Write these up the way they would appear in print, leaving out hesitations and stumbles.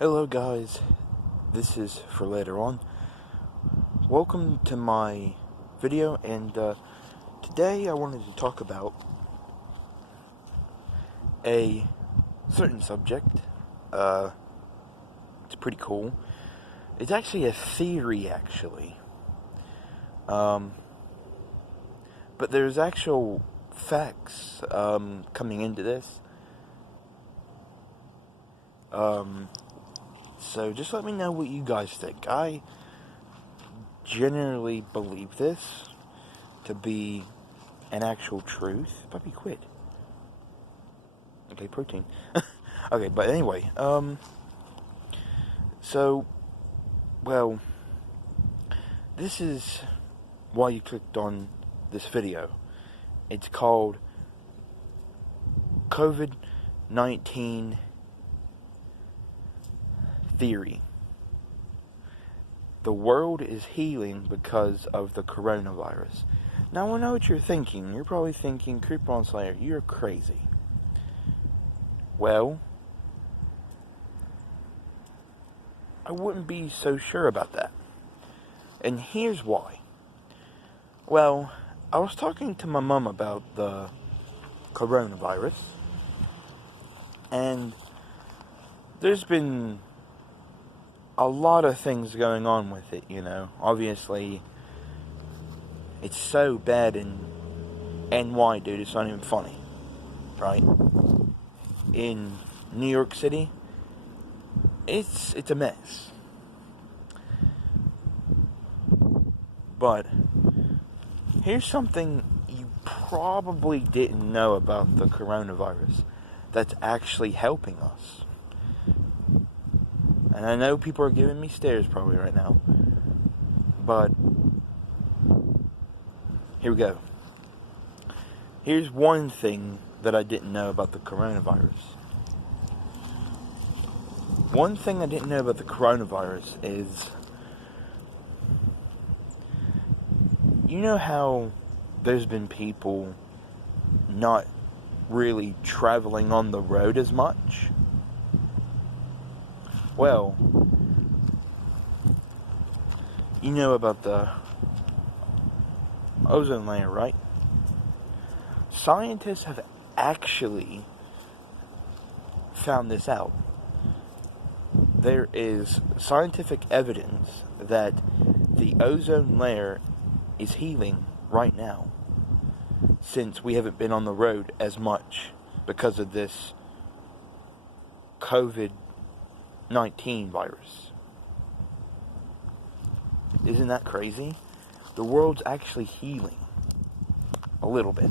Hello guys, this is for later on. Welcome to my video, and today I wanted to talk about a certain subject. It's pretty cool. It's actually a theory, but there's actual facts coming into this. So just let me know what you guys think. I generally believe this to be an actual truth. Puppy, quit. Okay, protein. Okay, but anyway, this is why you clicked on this video. It's called Covid-19 theory. The world is healing because of the coronavirus. Now, I know what you're thinking. You're probably thinking, Coupon Slayer, you're crazy. Well, I wouldn't be so sure about that. And here's why. Well, I was talking to my mom about the coronavirus, and there's been a lot of things going on with it, Obviously, it's so bad in NY, dude, it's not even funny, right? In New York City, it's a mess. But here's something you probably didn't know about the coronavirus that's actually helping us. And I know people are giving me stares probably right now. But here we go. Here's one thing that I didn't know about the coronavirus. One thing I didn't know about the coronavirus is, you know how there's been people not really traveling on the road as much? Well, you know about the ozone layer, right? Scientists have actually found this out. There is scientific evidence that the ozone layer is healing right now, since we haven't been on the road as much because of this COVID-19 virus. Isn't that crazy? The world's actually healing a little bit.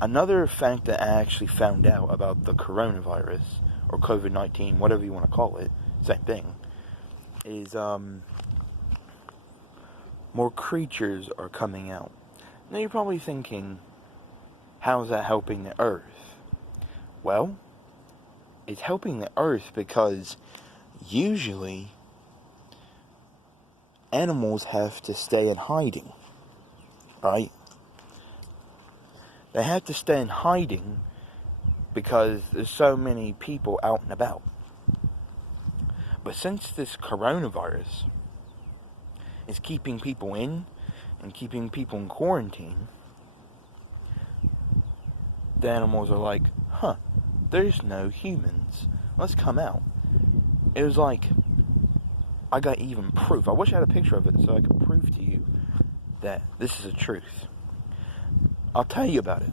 Another fact that I actually found out about the coronavirus, or COVID-19, whatever you want to call it, same thing, is more creatures are coming out. Now you're probably thinking, how is that helping the Earth? Well, it's helping the Earth because usually animals have to stay in hiding, right? They have to stay in hiding because there's so many people out and about. But since this coronavirus is keeping people in and keeping people in quarantine, the animals are like, there's no humans. Let's come out. It was like, I got even proof. I wish I had a picture of it so I could prove to you that this is a truth. I'll tell you about it.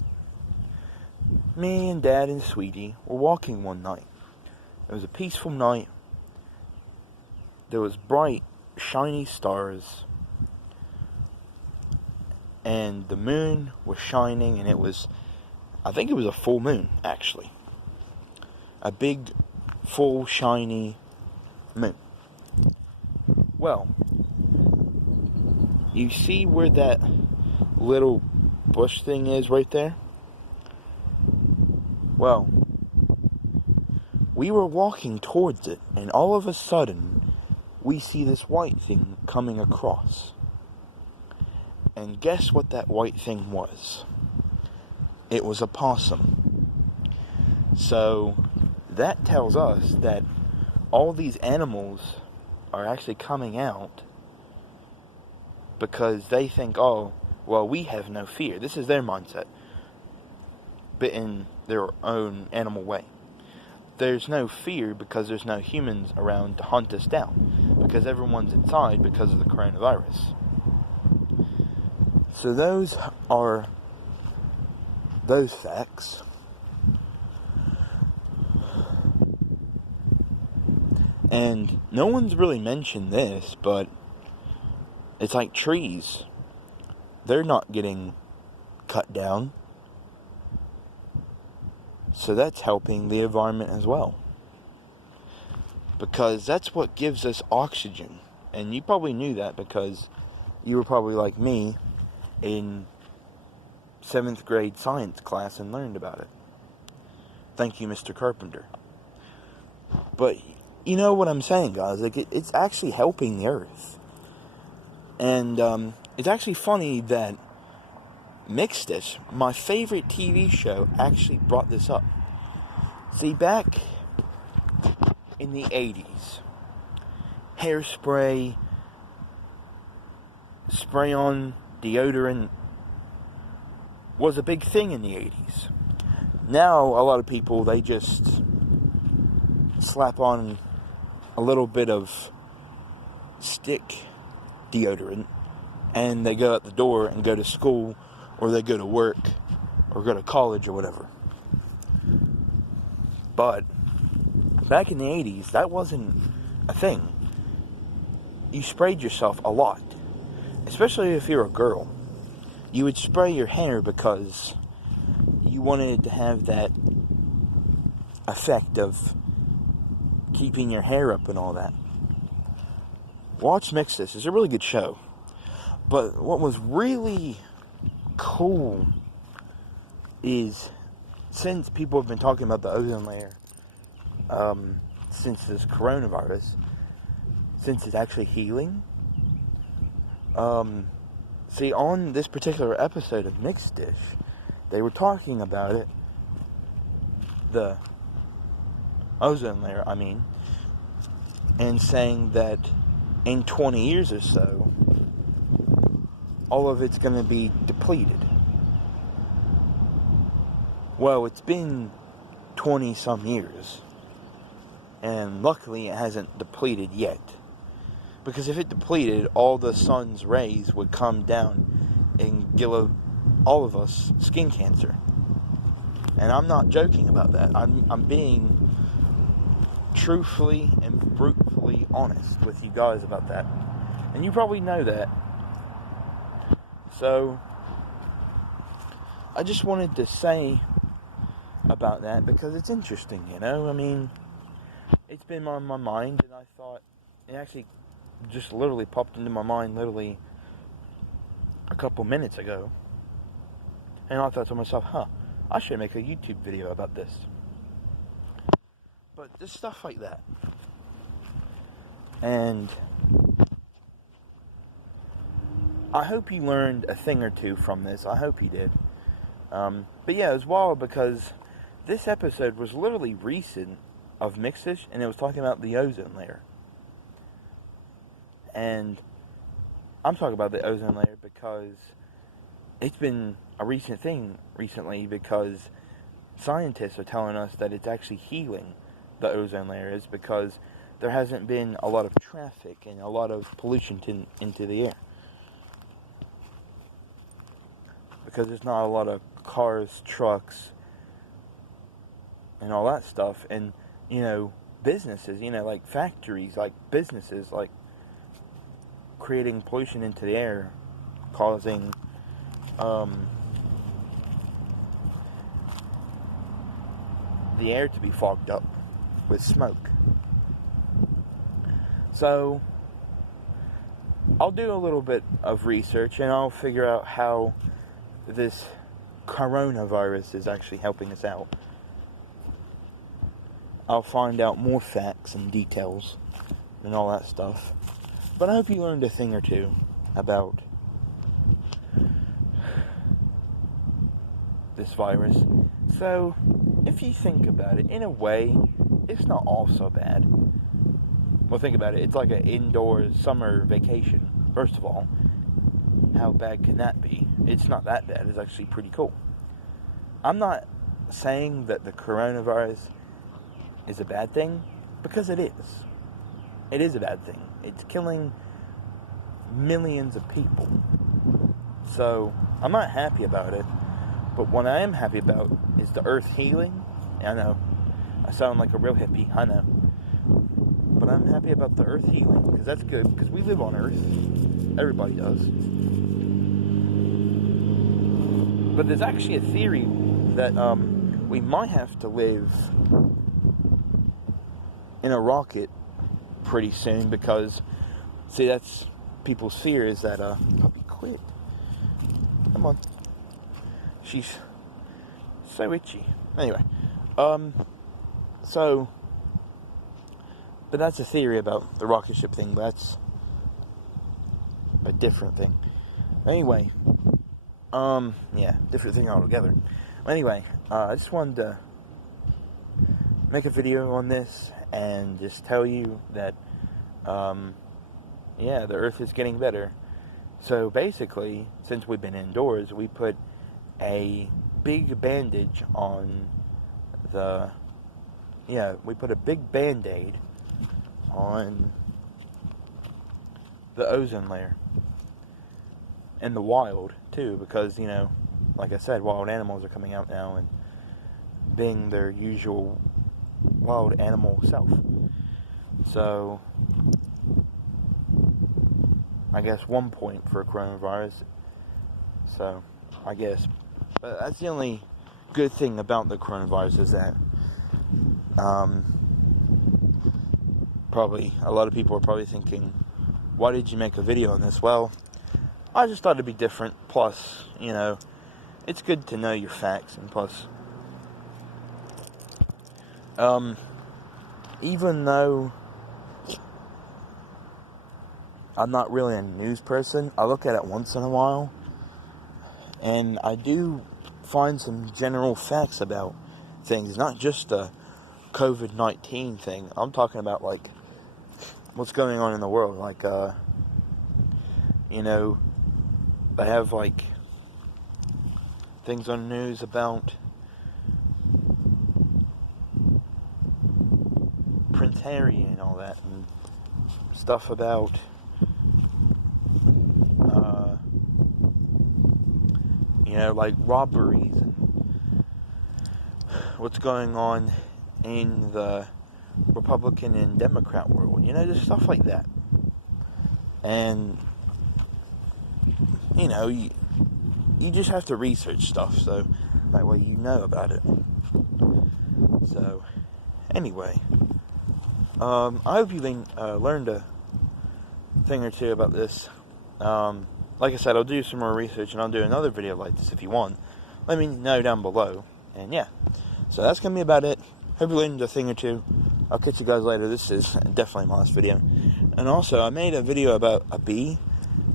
Me and Dad and Sweetie were walking one night. It was a peaceful night. There was bright, shiny stars. And the moon was shining, and I think it was a full moon, actually. A big, full, shiny moon. Well, you see where that little bush thing is right there? Well, we were walking towards it, and all of a sudden, we see this white thing coming across. And guess what that white thing was? It was a possum. So that tells us that all these animals are actually coming out because they think, oh, well, we have no fear. This is their mindset, but in their own animal way. There's no fear because there's no humans around to hunt us down, because everyone's inside because of the coronavirus. So those are those facts. And no one's really mentioned this, but it's like trees. They're not getting cut down. So that's helping the environment as well. Because that's what gives us oxygen. And you probably knew that because you were probably like me in 7th grade science class and learned about it. Thank you, Mr. Carpenter. But you know what I'm saying, guys? Like it's actually helping the earth. And it's actually funny that Mixed-ish, my favorite TV show, actually brought this up. See, back in the 80s, hairspray, spray-on deodorant was a big thing in the 80s. Now, a lot of people, they just slap on a little bit of stick deodorant and they go out the door and go to school, or they go to work, or go to college, or whatever. But back in the 80s, that wasn't a thing. You sprayed yourself a lot, especially if you're a girl. You would spray your hair because you wanted to have that effect of keeping your hair up and all that. Watch Mixed-ish. It's a really good show. But what was really cool is, since people have been talking about the ozone layer since this coronavirus, since it's actually healing, see, on this particular episode of Mixed-ish, they were talking about it, the ozone layer, and saying that in 20 years or so, all of it's going to be depleted. Well, it's been 20 some years, and luckily it hasn't depleted yet. Because if it depleted, all the sun's rays would come down and give all of us skin cancer. And I'm not joking about that. I'm being truthfully and brutally honest with you guys about that. And you probably know that. So, I just wanted to say about that because it's interesting, you know? It's been on my mind, and I thought it actually just literally popped into my mind literally a couple minutes ago. And I thought to myself, I should make a YouTube video about this. But just stuff like that. And I hope you learned a thing or two from this. I hope you did. But yeah, it was wild because this episode was literally recent of Mixed-ish, and it was talking about the ozone layer. And I'm talking about the ozone layer because it's been a recent thing recently, because scientists are telling us that it's actually healing the ozone layer, is because there hasn't been a lot of traffic and a lot of pollution into the air. Because there's not a lot of cars, trucks, and all that stuff. And, businesses, like factories, like businesses, like creating pollution into the air, causing, the air to be fogged up with smoke. So, I'll do a little bit of research and I'll figure out how this coronavirus is actually helping us out. I'll find out more facts and details and all that stuff. But I hope you learned a thing or two about this virus. So, if you think about it, in a way, it's not all so bad. Well, think about it. It's like an indoor summer vacation. First of all, how bad can that be? It's not that bad. It's actually pretty cool. I'm not saying that the coronavirus is a bad thing, because it is. It is a bad thing. It's killing millions of people. So, I'm not happy about it. But what I am happy about is the earth healing. I know, I sound like a real hippie, I know. But I'm happy about the earth healing, because that's good, because we live on earth. Everybody does. But there's actually a theory that we might have to live in a rocket pretty soon, because, see, that's people's fear, is that, puppy, quit. Come on. She's so itchy. Anyway, so, but that's a theory about the rocket ship thing, but that's a different thing. Anyway, yeah, different thing altogether. Anyway, I just wanted to make a video on this and just tell you that, yeah, the earth is getting better. So basically, since we've been indoors, we put a big bandage on the, yeah, we put a big band-aid on the ozone layer. And the wild, too, because, you know, like I said, wild animals are coming out now and being their usual wild animal self. So, I guess 1 point for coronavirus. So, I guess. But that's the only good thing about the coronavirus, is that probably a lot of people are probably thinking, why did you make a video on this? Well, I just thought it'd be different. Plus, you know, it's good to know your facts. And plus, even though I'm not really a news person, I look at it once in a while, and I do find some general facts about things, not just the Covid-19 thing. I'm talking about, like, what's going on in the world. Like, you know, they have, like, things on the news about printing and all that, and stuff about you know, like robberies and what's going on in the Republican and Democrat world. You know, just stuff like that. And, you know, you just have to research stuff, so that way you know about it. So, anyway, I hope you learned a thing or two about this. Like I said, I'll do some more research, and I'll do another video like this if you want. Let me know down below. And yeah, so that's going to be about it. Hope you learned a thing or two. I'll catch you guys later. This is definitely my last video. And also, I made a video about a bee.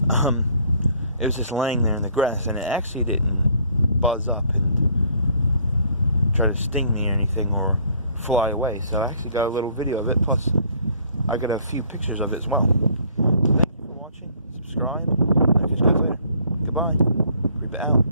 It was just laying there in the grass, and it actually didn't buzz up and try to sting me or anything or fly away. So I actually got a little video of it, plus I got a few pictures of it as well. Thank you for watching. Subscribe. I'll catch you guys later. Goodbye. Creep it out.